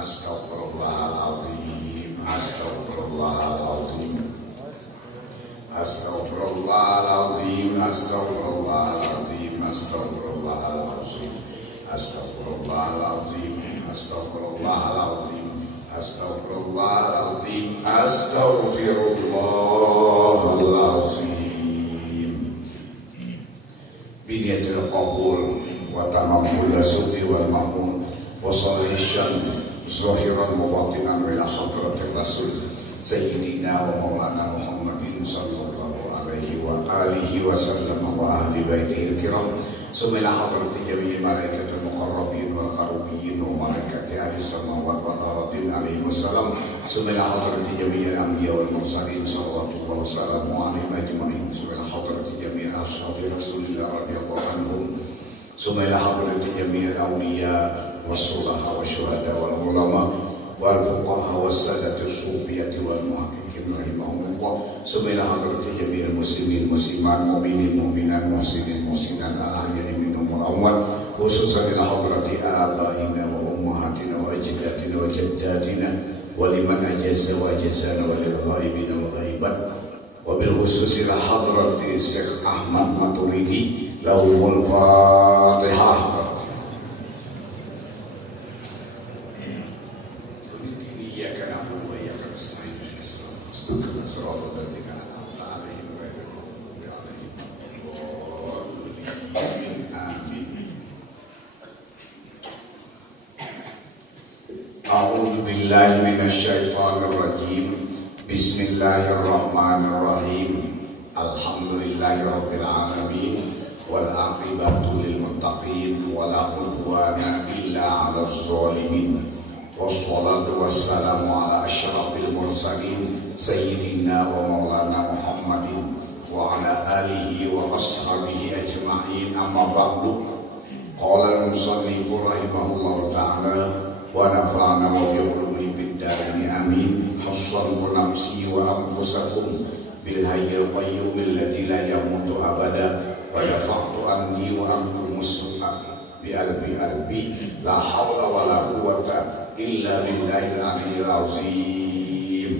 Astaghfirullahaladzim, astaghfirullahaladzim, astaghfirullahaladzim, astaghfirullahaladzim, astaghfirullahaladzim, astaghfirullahaladzim, astaghfirullahaladzim, astaghfirullahaladzim, astaghfirullahaladzim. Biniyatil qabul wa tamamul sufi wal mamun wa salihan zahiran wa batinan ila hadratil rasul sayyidina wa maulana Muhammadin sallallahu alaihi wa alihi wa sallam wa ahli baitihi kiram sumila hadrati jami'i malaikatil muqarrabin wal qarubiyyin wa malaikati ahli samawati wal ardin alaihi wassalam sumila hadrati jami'il anbiya wal mursalin sallallahu alaihi ajma'in sumila hadrati jami'il ashabi rasulillah radhiyallahu anhum sumila hadrati jami'il awliya والصلحاء والشهداء والعلماء والفقهاء والسادة الصوفية والمحققين رحمهم الله ثم إلى حضرة جميع المسلمين والمسلمات المؤمنين المؤمنات المحسنين المحسنات الأحياء منهم والأموات خصوصا إلى حضرة آبائنا وأمهاتنا وأجدادنا وجداتنا ولمن أجاز وأجازنا وللغائبين والغائبات وبالخصوص إلى حضرة الشيخ أحمد ماتريدي لهم الفاتحة. A'udzu billahi minasyaitonir rajim. Bismillahirrahmanirrahim. Alhamdulillahirabbil alamin wal aqibatu lil muttaqin wala udwana illa 'alal zalimin. Wassalatu wassalamu ala asyrafil mursalin sayyidina wa maulana Muhammadin wa ala alihi wa ashabihi ajma'in. Amma ba'du. Qala al-musannif rahimahullahu ta'ala wa nafa'ana wa bi'ulumihi bid-darini amin. Hassantu nafsi wa anfusakum bil hayyil qayyum alladzi la yamutu abada wa dafa'tu anni wa antum muslimin bi albi la haula wa la quwwata illa billahil aliyyil azim.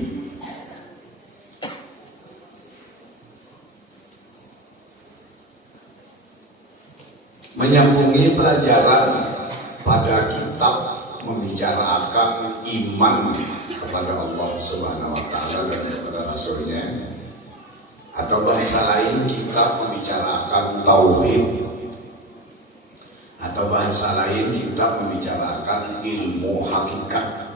Menyambungi pelajaran pada kitab membicarakan iman kepada Allah Subhanahu wa taala dan kepada Rasulnya, atau bahasa lain kitab membicarakan tauhid, atau bahasa lain kitab membicarakan ilmu hakikat,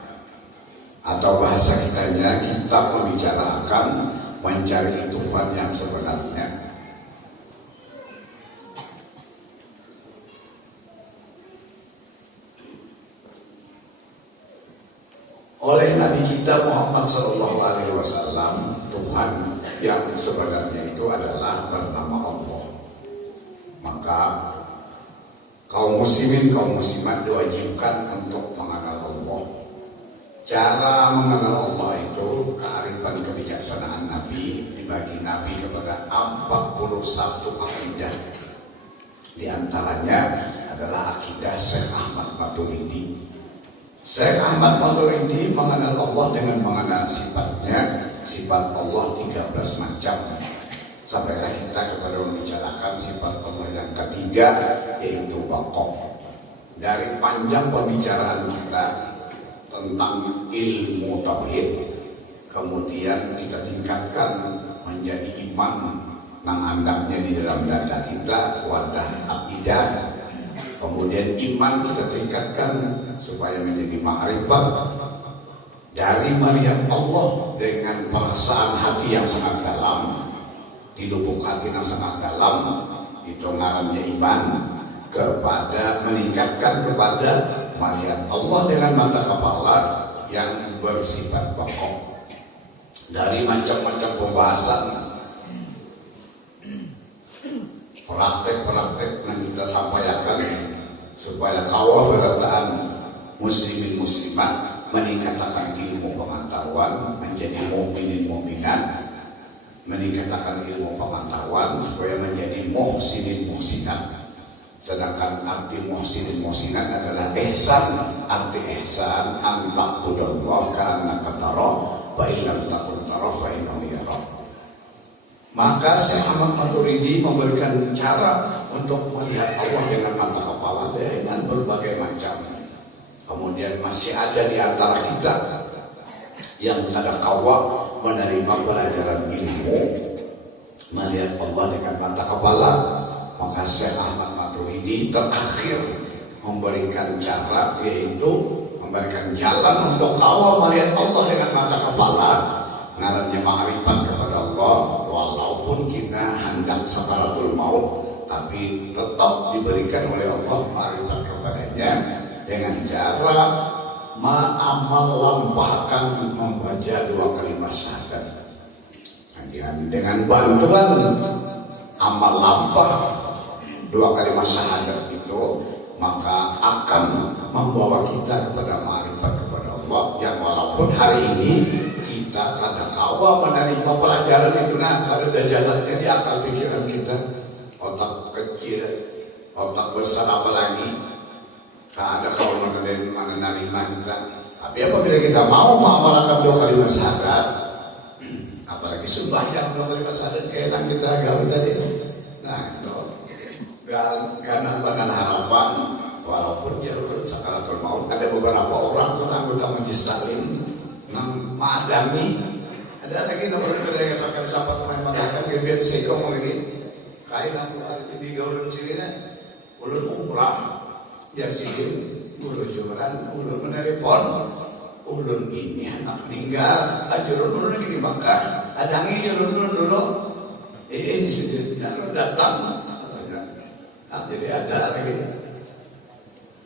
atau bahasa kitanya kitab membicarakan mencari Tuhan yang sebenarnya. Oleh Nabi kita Muhammad sallallahu alaihi wasallam, Tuhan yang sebenarnya itu adalah bernama Allah. Maka kaum muslimin, kaum muslimat diwajibkan untuk mengenal Allah. Cara mengenal Allah itu kearifan kebijaksanaan Nabi dibagi Nabi kepada 41 akidah. Di antaranya adalah akidah Syekh Ahmad Maturidi. Syekh Ahmad Maturidi mengenal Allah dengan mengenal sifatnya. Sifat Allah 13 macam. Sampailah kita kepada membicarakan sifat Allah yang ketiga, yaitu Baqa. Dari panjang pembicaraan kita tentang ilmu tauhid, kemudian kita tingkatkan menjadi iman yang andapnya di dalam dada kita, wadah akidah. Kemudian iman kita tingkatkan supaya menjadi ma'rifat. Dari melihat Allah dengan perasaan hati yang sangat dalam, di lubuk hati yang sangat dalam, itu ngarannya iman. Kepada meningkatkan kepada melihat Allah dengan mata kepala yang bersifat baqa. Dari macam-macam pembahasan, praktek-praktek yang kita sampaikan supaya kawan berataan muslimin muslimat meningkatkan ilmu pengetahuan menjadi mukminin mukminat, meningkatkan ilmu pengetahuan supaya menjadi muhsinin muhsinat, Sedangkan arti muhsinin muhsinat adalah ihsan. Arti ihsan antak budallah karena katarah fa illam takun tarah fa innahu yarah. Maka Syekh Ahmad Maturidi memberikan cara untuk melihat Allah dengan mata kepala dengan berbagai macam. Kemudian masih ada di antara kita yang kada kawa menerima pelajaran ilmu melihat Allah dengan mata kepala. Maka Syekh Ahmad Maturidi terakhir memberikan cara, yaitu memberikan jalan untuk kawa melihat Allah dengan mata kepala. Ngarannya ma'rifat kepada Allah, walaupun kita hendak sakaratul maut, tapi tetap diberikan oleh Allah ma'rifat kepadanya dengan cara ma'amal lampahkan membaca 2 kalimat syahadat. Dengan bantuan amal lampah 2 kalimat syahadat itu, maka akan membawa kita kepada ma'rifat kepada Allah yang walaupun hari ini kita kada kawa menerima pelajaran itu, ada jalannya di akal pikiran kita, otak kecil, otak besar apalagi ada kawa menerima kita. Tapi apabila kita mau mengamalkan 2 kalimat syahadat, apalagi sembahyang 2 kalimat syahadat kayak yang kita gawe tadi, nah itu karena dengan harapan walaupun dia sakaratul maut. Ada beberapa orang tuh anggota majelis taklim madami, ada lagi nomor yang sakit sahabat main madakan gebian sekong lagi kain aku ada di gaulun sini ulun umrah ya sini ulun jualan ulun menelepon ulun ini anak meninggal ajurun ulun lagi dibakar adangi ajurun ulun dulu ini sudah datang jadi ada lagi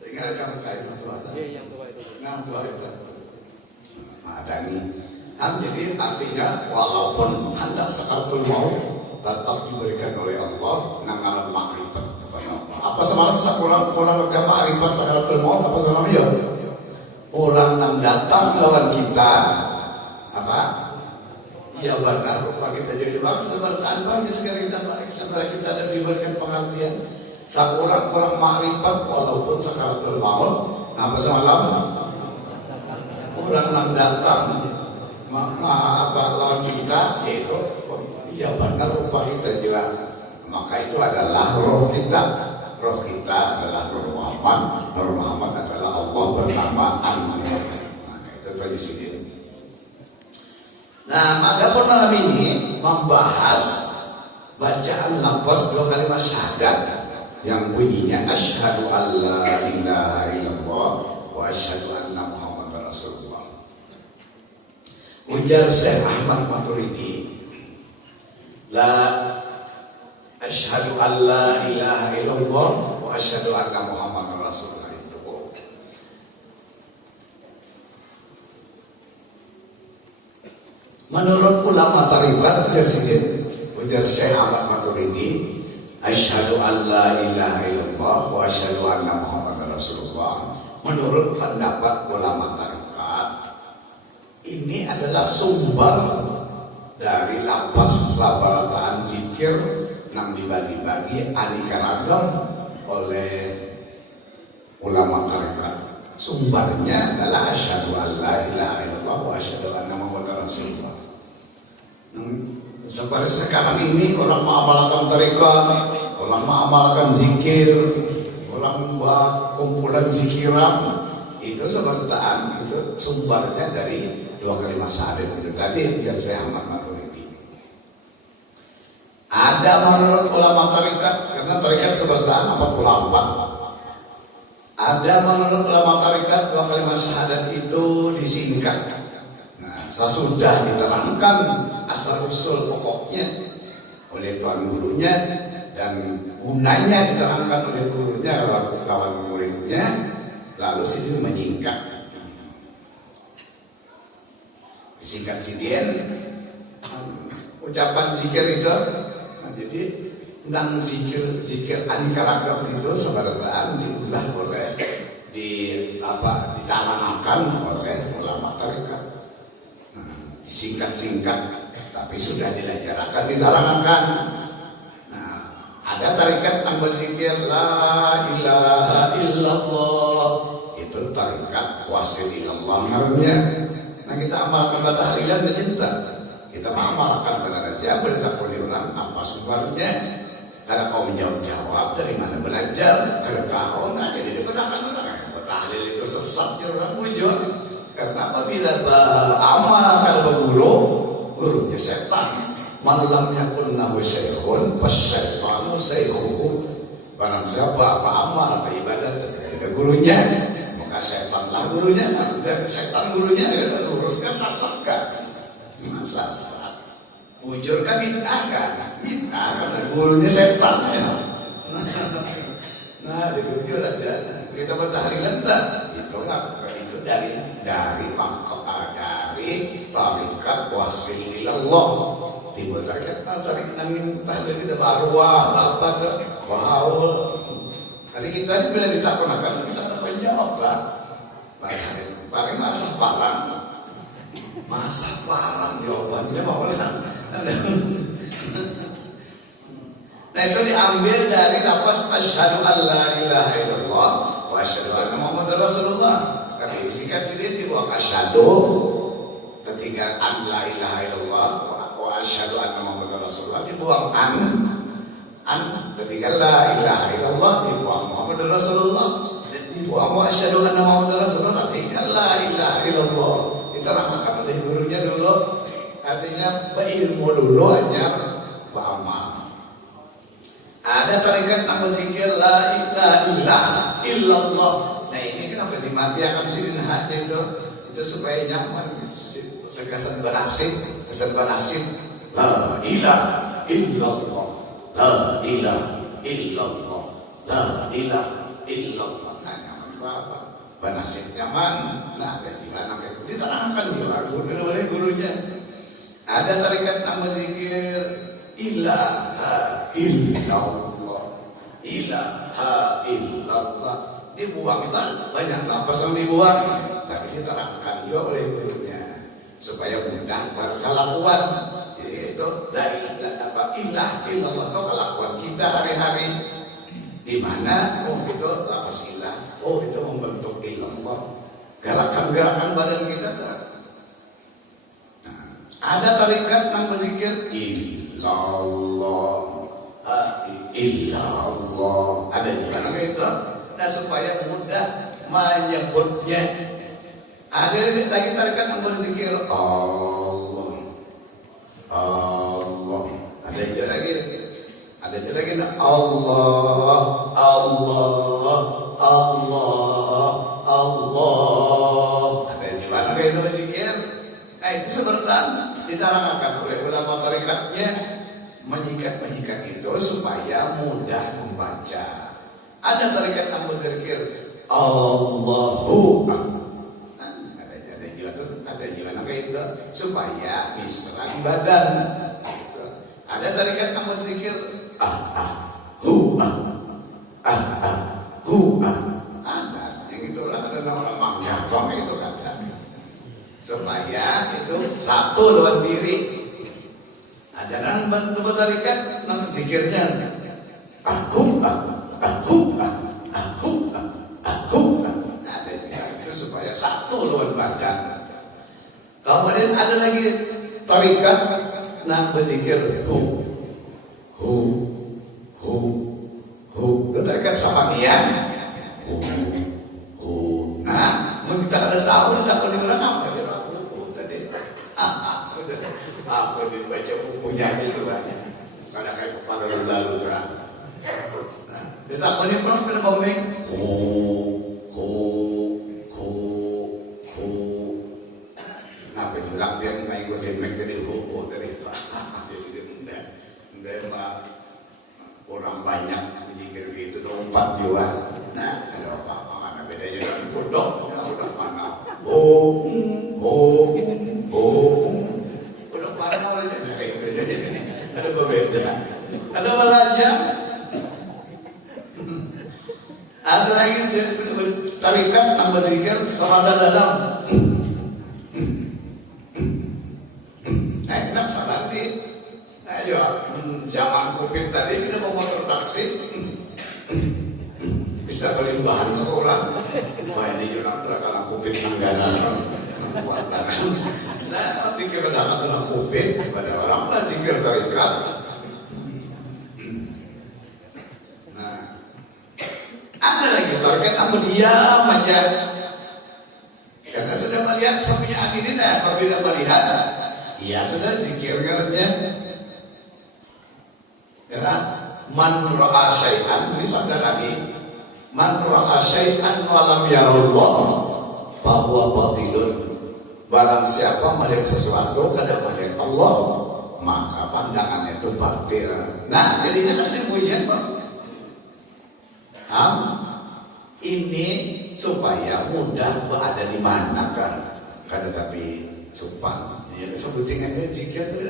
tinggal kamu kain tua yang tua itu ada ini. Jadi artinya walaupun anda sakaratul maut tetap diberikan oleh Allah nangaran ma'rifat kepada Allah. Apa semalam orang agama ma'rifat sakaratul maut apa semalam ya? Orang yang datang lawan kita apa? Ya benar rupa kita jadi maksud bertanpa di segala kita dan diberikan pengertian. Seorang orang ma'rifat walaupun sakaratul maut apa semalam? Orang yang datang lawan kita yaitu ya benar rupa kita juga, maka itu adalah roh kita. Roh kita adalah roh Muhammad adalah Allah bernama An-Muhammad. Maka itu tradisi dia. Nah, adapun malam ini membahas bacaan lafaz 2 kalimat syahadat yang bunyinya asyhadu alla ilaha illallah wa asyhadu anna Muhammadar Rasulullah. Ujar Syekh Ahmad Maturidi, la asyhadu an la ilaha illallah wa asyhadu anna Muhammadar Rasulullah itu. Menurut ulama tarekat ujar Syekh Ahmad Maturidi, asyhadu an la ilaha illallah wa asyhadu anna Muhammadar Rasulullah. Menurut pendapat ulama tarekat, ini adalah sumber dari lapas sabarataan zikir yang dibagi-bagi aneka ragam oleh ulama tarekat. Sumbernya adalah asyhadu an la ilaha illallah wa asyhadu anna Muhammadar Rasulullah. Seperti sekarang ini orang mengamalkan tarekat, orang mengamalkan zikir, orang buat kumpulan zikiran, itu sebenarnya itu sumbernya dari 2 kalimat syahadat itu tadi yang saya Ahmad Maturidi. Ada menurut ulama tarekat, karena tarekat sebenarnya 44. Ada menurut ulama tarekat 2 kalimat syahadat itu disingkat. Nah, sesudah diterangkan asal usul pokoknya oleh tuan gurunya dan gunanya diterangkan oleh gurunya lawan muridnya, lalu sini menyingkat. Disingkat sidien ucapan zikir itu. Nah, jadi tentang zikir aneka ragam itu sebenarnya diulah oleh ditanamkan oleh ulama tarekat. Disingkat-singkat, tapi sudah dilancarkan, diterangkan. Nah, Ada tarikat yang berzikir la ilaha illallah. Itu tarikat wasil ilallah namanya. Nah kita amalkan tahlilan dan cinta. Kita mengamalkan benar aja berita orang apa sumbernya. Karena kau menjawab dari mana belajar. Kalau kau nah jadi dibenarkan orang. Tahlil itu sesat orang bujur. Karena apabila amal kalau berguru, gurunya setan. Malam yakun lahu syekhun fasyaitanu syaikhuhu. Barang siapa apa amal apa ibadat ada gurunya, maka setanlah gurunya. Dan setan gurunya luruskan sasatkan. Sasat. Bujur kan bid'ah kan? Bid'ah karena gurunya setan ya. Nah, dibujur aja. Kita bertahlilan tak? Itu enggak, itu dari mangkok dari tarikat wasil ilallah. Timbul tarikat sering nangin tahlil kita arwah apa ke bahaul. Kali kita bila ditakunakan bisa menjawab kan? Paling masa parang. Masa parang jawabannya bagaimana? Nah itu diambil dari lafaz asyhadu an la ilaha illallah wa asyhadu anna muhammadar rasulullah. Tapi singkat sedikit dibuang asyhadu ketika an la ilaha illallah wa asyhadu anna muhammadar rasulullah dibuang an ketika la ilaha illallah dibuang muhammadar rasulullah dibuang wa asyhadu anna muhammadar rasulullah ketika la ilaha illallah. Diterangkan oleh gurunya dulu, artinya berilmu dulu ajar beramal. Ada tarikat yang berzikir la ilaha illallah. Nah ini kenapa dimati akan sirin hati itu supaya nyaman. Sekesan berasik, la ilaha illallah, la ilaha illallah, la ilaha illallah. Nah nyaman berapa? Berasik nyaman. Nah ada juga namanya diterangkan juga oleh gurunya. Ada tarikat yang berzikir ilaha illallah, ilaha illallah. Dibuang tak banyak nafas yang dibuang, tapi diterangkan juga oleh gurunya supaya mudah berkelakuan. Jadi itu dari apa ilah illallah itu kelakuan kita hari-hari. Di mana itu lafaz ilah, itu membentuk illallah. Gerakan-gerakan badan kita tak. Nah, ada tarikat yang berzikir illallah, illallah. Ada juga namanya itu. Nah supaya mudah menyebutnya. Ada lagi tarikat yang berzikir Allah, Allah. Ada juga lagi. Ada juga lagi Allah, Allah, Allah, Allah. Ada juga lagi itu berzikir. Nah itu sebentar diterangkan oleh ulama tarikatnya menyikat itu supaya mudah membaca. Ada tarikat yang berzikir Allahu Akbar. Ada juga namanya itu supaya bisa badan. Ada tarikat yang berzikir ada yang itulah ada nama-nama jatuh itu ada supaya itu satu lawan diri. Ada yang bertarikat nama zikirnya aku. Ada juga itu supaya satu lawan badan. Kemudian ada lagi tarikat yang berzikir hu. Tarikat Samaniyah. Nah, kita ada tahu kita di mana apa kita tadi. Aku dibaca bukunya itu banyak. Karena kayak kepala lalu terang. Nah, kita punya pernah kena bombing. Nah, penjualan dia naik ikutin mereka di buku dari Pak. Di sini enggak orang banyak berzikir gitu 4 jiwa. Nah, ada apa-apa mana bedanya dengan kodok? Kodok mana? Kodok mana oleh itu jadi ada berbeda. Ada belajar. Ada lagi tarikat yang berzikir salat dalam. Nah, kenapa salat di? Nah, ya zaman Covid tadi kita mau motor taksi bisa beli bahan seorang. Wah ini juga terkala kupin langganan. Nah, pikir pada orang kupin, pada orang lah pikir terikat. Nah, ada lagi tarikat apa diam aja. Karena sudah melihat sampingnya angin ini, apabila melihat, ya sudah zikirnya. Karena man ra'a syai'an, ini sabda Nabi, man ra'a syai'an walam yarullah fahuwa batilun. Barang siapa melihat sesuatu kada melihat Allah, maka pandangannya itu batil. Nah, jadinya kesimpulannya Pak. Ini supaya mudah berada di mana kan? Kada tapi sopan. Ya sebutin aja zikir tu.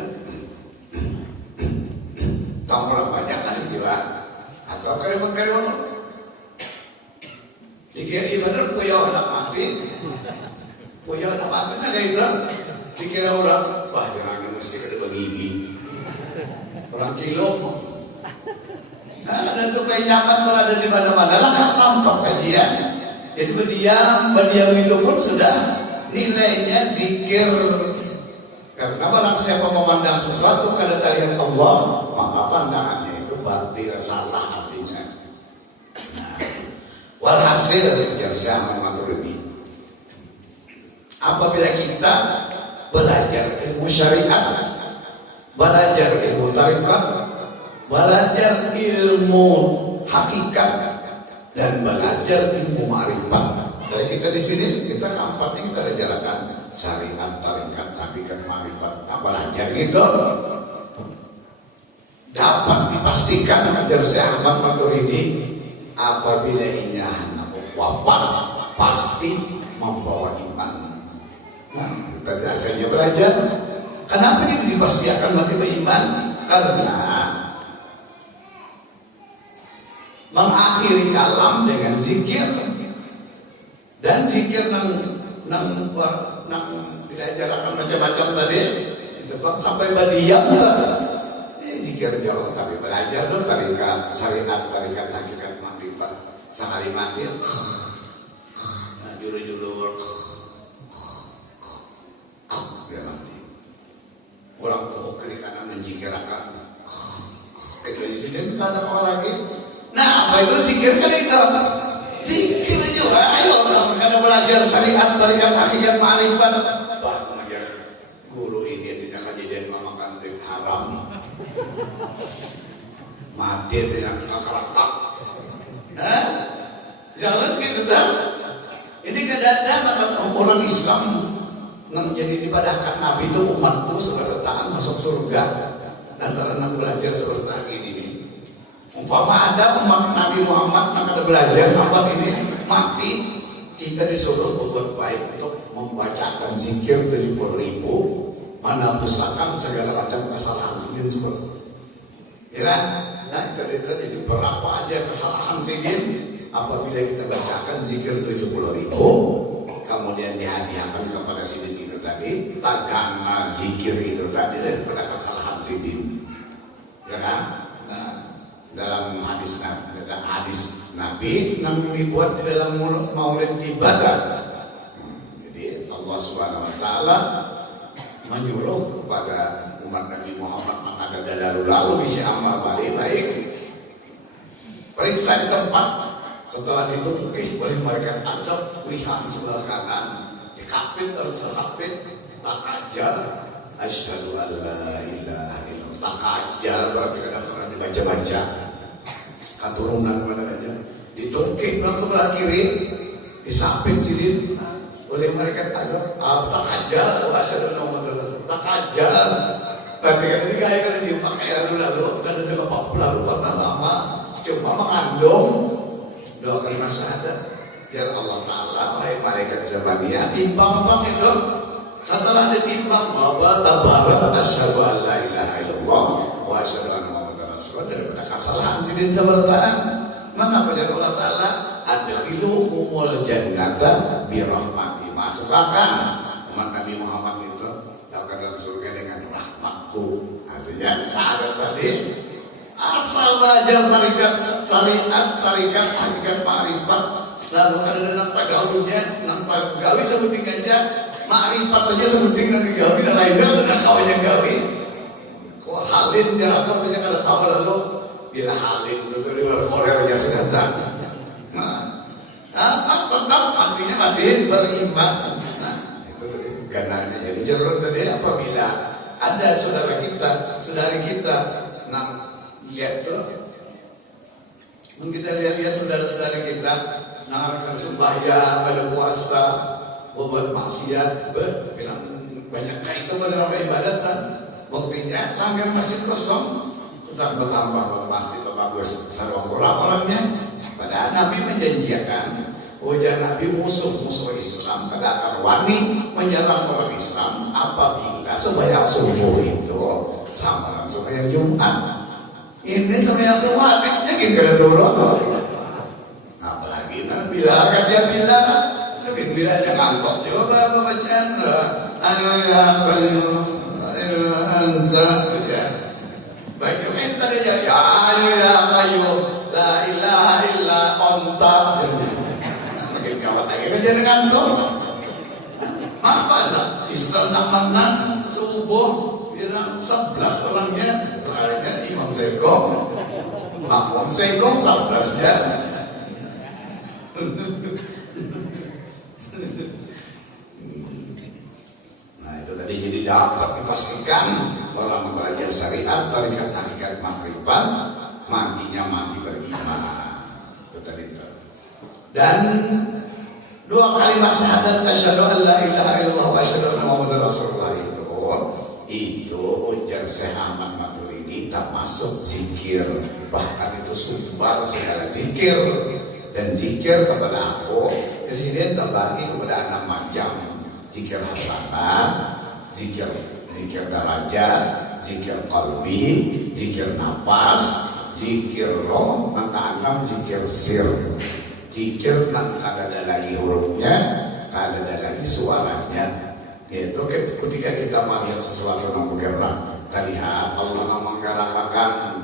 Tahu orang banyak kan juga. Atau karyawan. Dikira ibadah punya anak mati. Punya anak mati nak itu. Dikira orang, wah jangan mesti kada begini. Orang kilo. Nah, dan supaya nyaman berada di mana-mana, lengkap lengkap kajian. Jadi berdiam itu pun sudah nilainya zikir. Karena barang siapa memandang sesuatu kada talian Allah, maka pandangannya itu batil, salah artinya. Nah, walhasil yang saya mengatur ini, apabila kita belajar ilmu syariat, belajar ilmu tarikat, belajar ilmu hakikat, dan belajar ilmu ma'rifat. Jadi kita di sini kita keempatnya kita ajarkan syariat, tarikat, hakikat, ma'rifat. Nah, belajar gitu dapat dipastikan ajar Syekh Ahmad Maturidi apabila ini anak wafat pasti membawa iman. Nah, tadi asalnya belajar. Kenapa ini dipastikan mati beriman? Karena mengakhiri kalam dengan zikir, dan zikir nang diajarkan macam-macam tadi itu kok sampai berdiam zikir jauh tapi belajar dong tarikat syariat, tarikat hakikat ma'rifat sekali mati julu-julu dia mati orang tua kiri kanan menjikirakan itu di sini ada apa lagi. Nah, apa itu zikir kan itu? Zikir juga. Ayo kita belajar syariat, tarikat, hakikat, ma'rifat. Bah, mengajar guru ini tidak kejadian memakan duit haram. Mati dengan karakter. Jangan gitu dah. Ini keadaan orang Islam yang menjadi ibadahkan Nabi itu umatku sebertaan masuk surga. Dan karena belajar seperti ini. Umpama ada umat Nabi Muhammad yang ada belajar sampai ini mati, kita disuruh berbuat baik untuk membacakan zikir 70.000, menghapuskan segala macam kesalahan zikir seperti itu. Ya, nah itu berapa aja kesalahan zikir apabila kita bacakan zikir 70.000, kemudian dihadiahkan kepada si zikir tadi, tagangan zikir itu tadi daripada kesalahan zikir. Ya kan? Nah, dalam hadis Nabi yang dibuat di dalam maulid ibadah. Jadi Allah Subhanahu wa taala menyuruh kepada umat Nabi Muhammad maka ada lalu bisa amal baik. Periksa di tempat setelah ditukik oleh mereka azab lihat sebelah kanan dikapit harus sesapit takajal asyhadu an la ilaha illallah. Takajal berarti kadang pernah dibaca-baca keturunan mana aja ditungkik langsung sebelah kiri disapit sini oleh mereka azab takajal asyhadu anna muhammadar rasul takajal berarti kan ini gaya kan dipakai lalu kan ada bapak lalu pernah lama cuma mengandung doakan masyarakat biar Allah Ta'ala wahai malaikat zamaniyah timbang-timbang itu setelah ditimbang bahwa tabarak asyhadu an la ilaha illallah wa asyhadu anna muhammadar rasulullah daripada kesalahan sidin sabartaan mana pada Allah Ta'ala adkhiluhumul jannata bi rahmati masukkan umat Nabi Muhammad itu dalam surga dengan rahmatku artinya saat tadi Asal belajar tarikat hakikat ma'rifat, lalu ada nang tagawinya, nang tagawi sebuting aja, ma'rifat aja sebuting nang gawi dan lainnya nang kawanya gawi. Kok halin dia atau tanya kada kawa lalu bila halin itu di luar kolernya sudah datang. Tetap artinya adil beriman. Nah, itu gananya. Jadi jalur tadi apabila ada saudara kita, saudari kita, lihat tuh, kita lihat saudara-saudari kita, akan sembahyang, ada puasa, buat maksiat, bilang banyak kaitan pada nama ibadatan. Buktinya langgar masjid kosong, tetap bertambah masjid bagus sarwa orangnya. Padahal Nabi menjanjikan, wajah Nabi musuh Islam, pada akan wani menyerang orang Islam apabila sembahyang subuh itu sama sembahyang Jumat. Ini sembahyang subuh hatinya gini turun. Apalagi bila dia bilang, mungkin bila dia ngantuk juga apa bacaan baik minta dia ya kayu la ilaha illa anta. Makin kawat lagi kerja ngantuk. Apa lah Islam nak menang subuh bilang 11 orangnya terakhirnya Imam Seko Makmum Seko 11 nya. Nah itu tadi jadi dapat dipastikan orang belajar syariat tarikat hakikat ma'rifat matinya mati beriman. Itu tadi itu. Dan dua kalimat syahadat asyhadu an la ilaha illallah wa asyhadu anna muhammadar rasulullah itu ujar Syekh Ahmad Maturidi termasuk zikir, bahkan itu sumber segala zikir. Dan zikir kepada aku Presiden terbagi kepada 6 macam: zikir hasanah, zikir darajat, zikir qalbi, zikir nafas, zikir roh, maka 6 zikir sir. Zikir nang kada ada lagi hurufnya, kada ada lagi suaranya. Itu ketika kita melihat sesuatu yang bergerak, kita lihat Allah yang menggerakkan.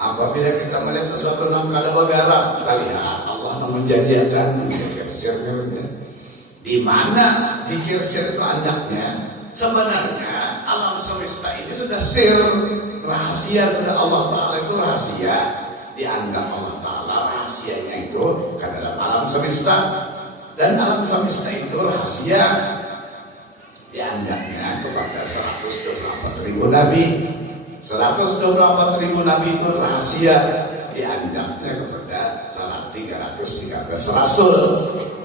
Apabila kita melihat sesuatu yang kada bergerak, kita lihat Allah yang menjadikan zikir sir-sirnya. Di mana zikir sir itu andaknya? Sebenarnya alam semesta ini sudah sir, rahasia sudah Allah Ta'ala itu rahasia. Dianggap Allah Ta'ala rahasianya itu ke dalam alam semesta. Dan alam semesta itu rahasia dianggapnya kepada 124.000 Nabi. 124.000 Nabi itu rahasia dianggapnya kepada 313 Rasul.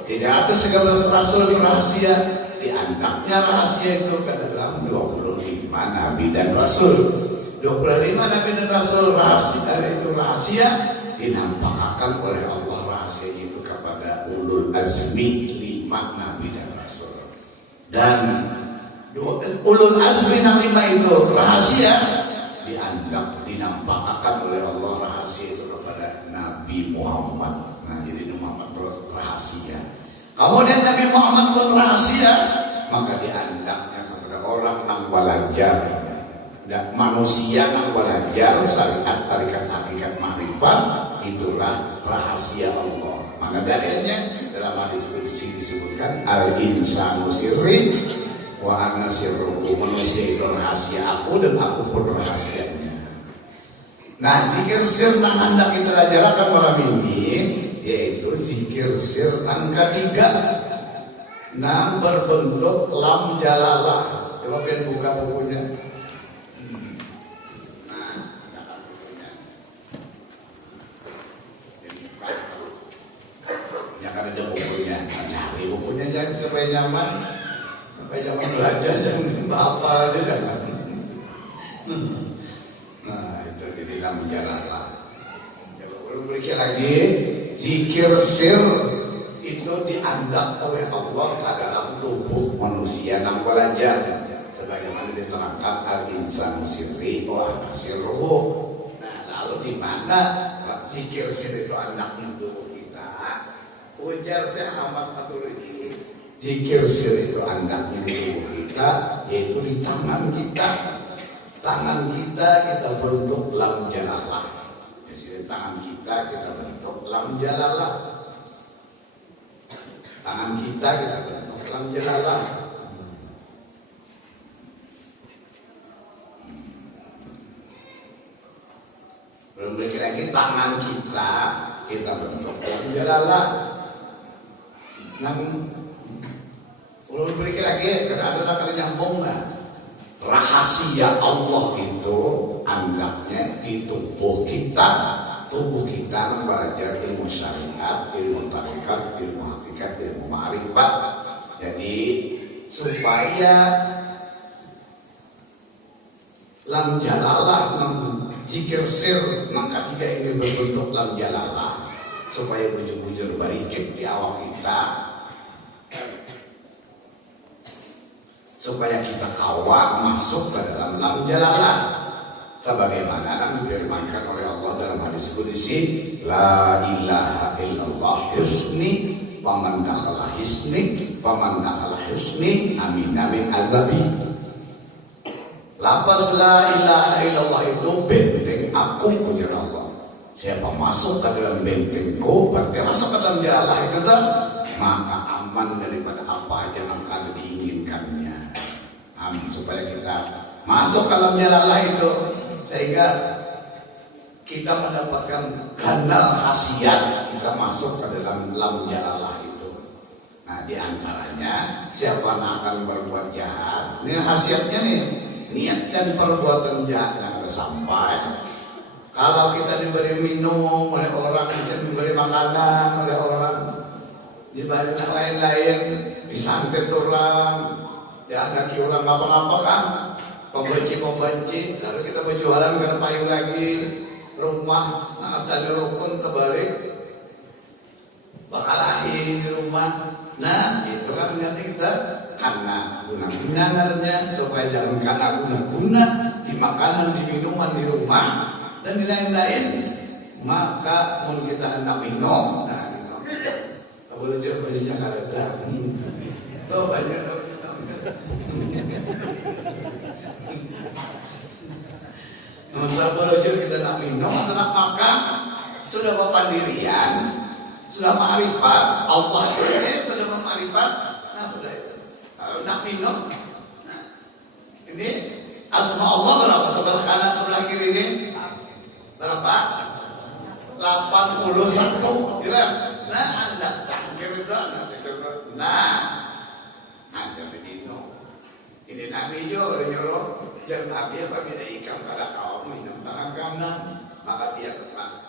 313 Rasul itu rahasia dianggapnya rahasia itu ke dalam 25 Nabi dan Rasul. 25 Nabi dan Rasul rahasia dinampakkan oleh Allah rahasia itu kepada ulul azmi 5 Nabi dan Rasul. Dan ulul azmi 5 itu rahasia dinampakkan oleh Allah rahasia itu kepada Nabi Muhammad. Nah jadi Muhammad itu rahasia. Kemudian Nabi Muhammad pun rahasia, maka diandaknya kepada orang yang belajar dan manusia yang belajar syariat tarikat hakikat ma'rifat, itulah rahasia Allah. Mana dalilnya? Dalam hadis qudsi disebutkan al-insanu sirri wa ana sirruhu. Manusia itu rahasia aku dan aku pun rahasianya. Nah, zikir sir yang hendak kita ajarkan malam ini yaitu zikir sir yang ketiga, yang berbentuk lam jalalah. Coba pengen buka bukunya. Jangan ada bukunya, cari bukunya jangan supaya nyaman. Jangan belajar, jangan apa aja jangan. Nah itu jadi lam jalalah. Coba beri lagi. Zikir sir itu dianggap oleh Allah ke dalam tubuh manusia yang belajar. Sebagaimana diterangkan al-insanu sirri wa ana sirruhu. Nah lalu di mana zikir sir itu andaknya tubuh kita? Ujar Syekh Ahmad Maturidi, zikir sir itu andaknya di tubuh kita, yaitu di tangan kita. tangan kita bentuk lam jalalah. Jadi tangan kita bentuk lam jalalah. Tangan kita bentuk lam jalalah. Belum lagi tangan kita bentuk lam jalalah. Namun belum beri lagi karena ada kali nyambung rahasia Allah itu anggapnya di tubuh kita belajar ilmu syariat, ilmu tarekat, ilmu hakikat, ilmu ma'rifat. Jadi supaya lam jalalah jikir sir maka tiga ini berbentuk lam jalalah supaya bujur-bujur barikit di awak kita, supaya kita kawak masuk ke dalam lam jalalah sebagaimana yang difirmankan oleh Allah dalam hadis qudsi, la ilaha illallah husni faman dakhala husni amina min azabi. Lafaz la ilaha illallah itu benteng aku, ujar Allah. Siapa masuk ke dalam bentengku, berarti masuk ke dalam jalalah itu maka aman daripada apa aja yang akan diinginkannya. Supaya kita masuk ke dalam jalalah itu sehingga kita mendapatkan kanal khasiat kita masuk ke dalam lam jalalah itu. Nah, diantaranya siapa yang akan berbuat jahat, ini khasiatnya nih, niat dan perbuatan jahat yang sampai. Kalau kita diberi minum oleh orang, diberi makanan oleh orang, diberi yang lain-lain, disantet orang, diandaki orang ngapa-ngapa kan, pembenci, lalu kita berjualan karena payung lagi, rumah, nah asal rukun kebalik, bakal lahir di rumah. Nah, itu kan nanti kita karena guna-gunanya supaya jangan karena guna-guna di makanan, di minuman, di rumah dan di lain-lain. Maka mau kita hendak minum, nah minum. Boleh jual bajunya kalau ada. Tuh banyak. Kalau kita nak minum atau nak makan, sudah berpandirian, sudah ma'rifat, Allah itu sudah ma'rifat, nah sudah itu. Kalau nak minum, nah, ini asma Allah berapa? Sebelah kanan, sebelah kiri ini berapa? 81. Gila. Nah, anda cangkir itu, nah, anda minum. Ini Nabi juga nyuruh, dan Nabi apabila ikan pada kaum minum tangan kanan, maka dia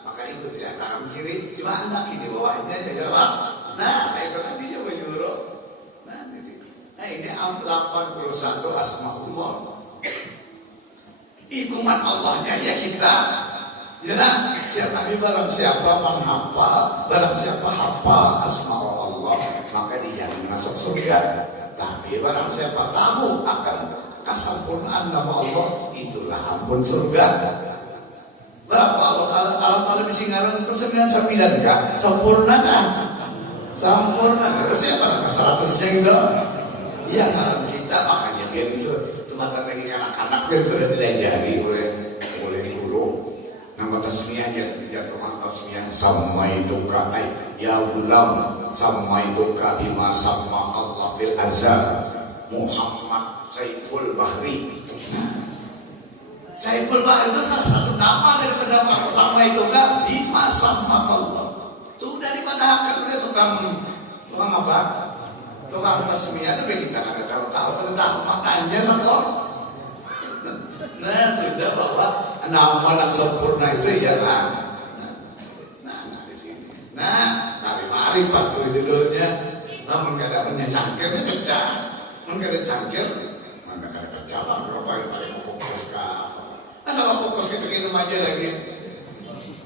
maka itu tidak tangan kiri, cuma anak ini bawahnya ya jawab. Nah, itu Nabi juga nyuruh. Nah, ini 81 asma Allah. Ikuman Allahnya ya kita. Ya Nabi barang siapa menghafal, barang siapa hafal asma Allah, maka dia masuk surga. Tapi barang siapa tahu akan kesempurnaan nama Allah, itulah ampun surga. Berapa Allah bisa ngarang terus 99 kan? Sempurna kan? Sempurna. Terus siapa 100-nya gitu? Iya kan kita makanya gitu. Cuma lagi anak-anak itu sudah dilajari oleh guru. Nama tasmiyahnya dijatuhkan tasmiyah sama itu kai ya gulam sama itu bima sama Allah fil azab Muhammad Saiful Bahri. Saiful Bahri itu salah satu nama daripada nama sama itu kan bima sama Allah. Sudah dipadahkan oleh tukang apa? Tukang tasmiyah itu kita nggak tahu makanya sama. Nah sudah bahwa nama yang sempurna itu ya kan. Nah di sini. Nah dari ma'rifat tuh dulunya. Namun kada punya cangkirnya kecah. Namun kada cangkir, mana kada kerja lah berapa yang paling fokus ke. Nah sama fokus kita minum aja lagi.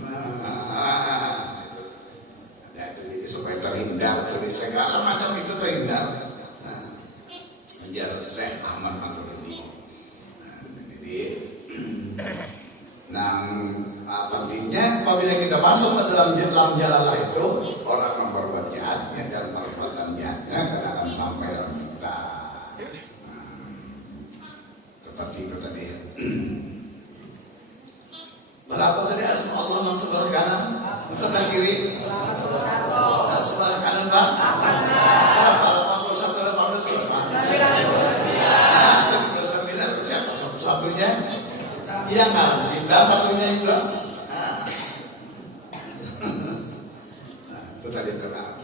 Nah itu supaya terhindar dari segala macam itu terhindar. Nah menjar Syekh Ahmad Maturidi. Nah, pentingnya apabila kita masuk ke dalam jalalah itu, orang yang berbuat jahatnya dan perbuatan jahatnya akan sampai dalam kita. Seperti itu tadi. yang kita satunya itu. Itu tadi terang.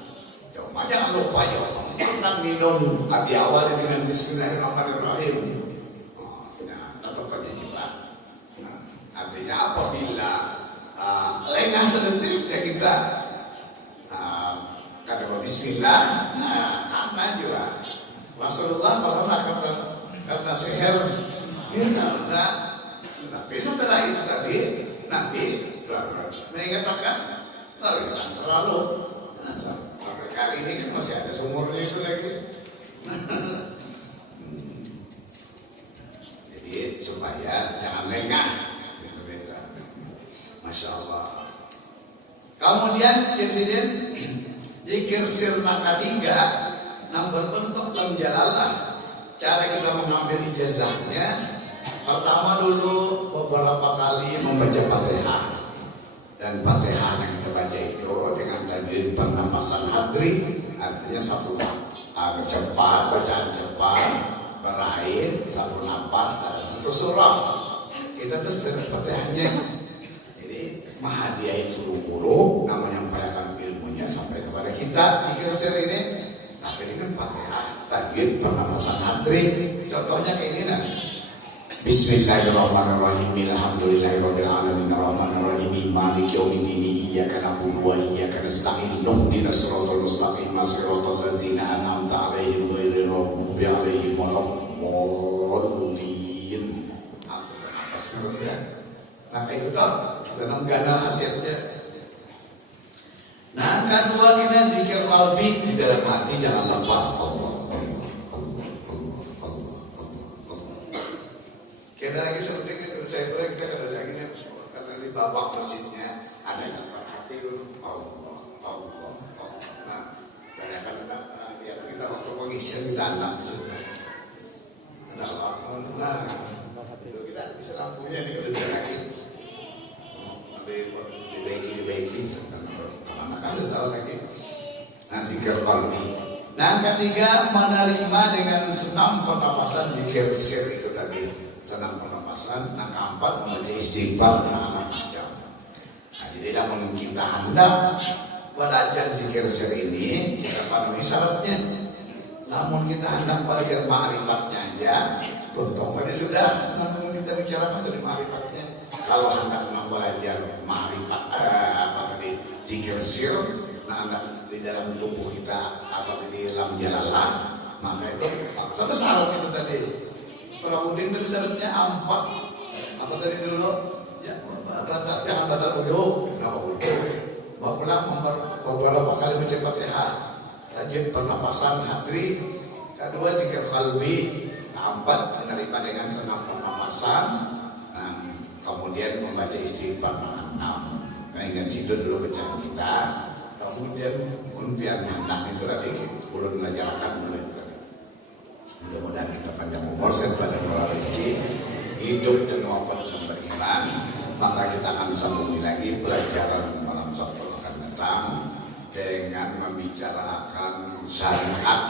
Coba jangan lupa ya, kan minum di awal dengan Bismillahirrahmanirrahim. Nah, tetap aja juga. Nah, artinya apabila lengah sedetik ya kita kata Bismillah, nah karena juga Rasulullah pernah karena seher, tapi setelah itu tadi nanti mengatakan selalu sampai kali ini kan masih ada sumurnya itu lagi. Jadi supaya jangan lengah, Masya Allah. Kemudian Presiden zikir sirna ketiga yang berbentuk lam jalalah. Cara kita mengambil ijazahnya, pertama dulu beberapa kali membaca Fatihah. Dan Fatihah yang kita baca itu dengan tajwid pernapasan hadri, artinya satu cepat, bacaan cepat, berair, satu napas dan satu surah. Kita terus dari Fatihahnya. Jadi mahadiah itu guru, namanya menyampaikan ilmunya sampai kepada kita. Dikir sir ini, tapi ini kan Fatihah, tajwid pernapasan hadri. Contohnya kayak ini nah. Bismillahirrahmanirrahim. Alhamdulillahirabbil alamin arrahmanir rahim maliki yaumiddin iyyaka na'budu wa iyyaka nasta'in ihdinas siratal mustaqim siratal ladzina an'amta 'alaihim ghairil maghdubi 'alaihim waladdallin. Nah itu toh dalam gana hasilnya. Nah kedua kita zikir qalbi di dalam hati, jangan lepas Allah. Kita lagi seperti itu, saya pernah kita kadang-kadang ini karena di babak masjidnya ada yang hati dulu Allah. Nah, kadang-kadang kita waktu pengisian kita anak sudah ada Allah. Nah, itu kita bisa lampunya ini kita lagi dibaiki, anak-anak tahu lagi. Nanti kerbalmi. Nah, ketiga menerima dengan senam pernapasan zikir sir itu tadi. Senang pernapasan, nah keempat membaca istighfar dan macam. Nah jadi namun kita hendak belajar zikir sir ini kita penuhi syaratnya. Namun kita hendak belajar ma'rifatnya aja, contohnya sudah. Namun kita bicarakan dari ma'rifatnya. Kalau hendak belajar ma'rifat zikir sir, nah hendak di dalam tubuh kita di dalam jalalah, maka itu satu syarat itu tadi. Prauding itu syaratnya empat. Apa tadi dulu? Ya, jangan batal wudhu. Kenapa wudhu? Beberapa kali baca Fatihah. Tajwid pernapasan hadri. Kedua zikir qalbi. Empat menerima dengan senam pernapasan. Kemudian membaca istighfar. Nah, ingat situ dulu bacaan kita. Kemudian unfian hendak itu lagi ulun mengajarkan mulai. Mudah-mudahan kita panjang umur serta dan rezeki, hidup dan wafat dan beriman. Maka kita akan sambung lagi pelajaran malam Sabtu akan datang dengan membicarakan syariat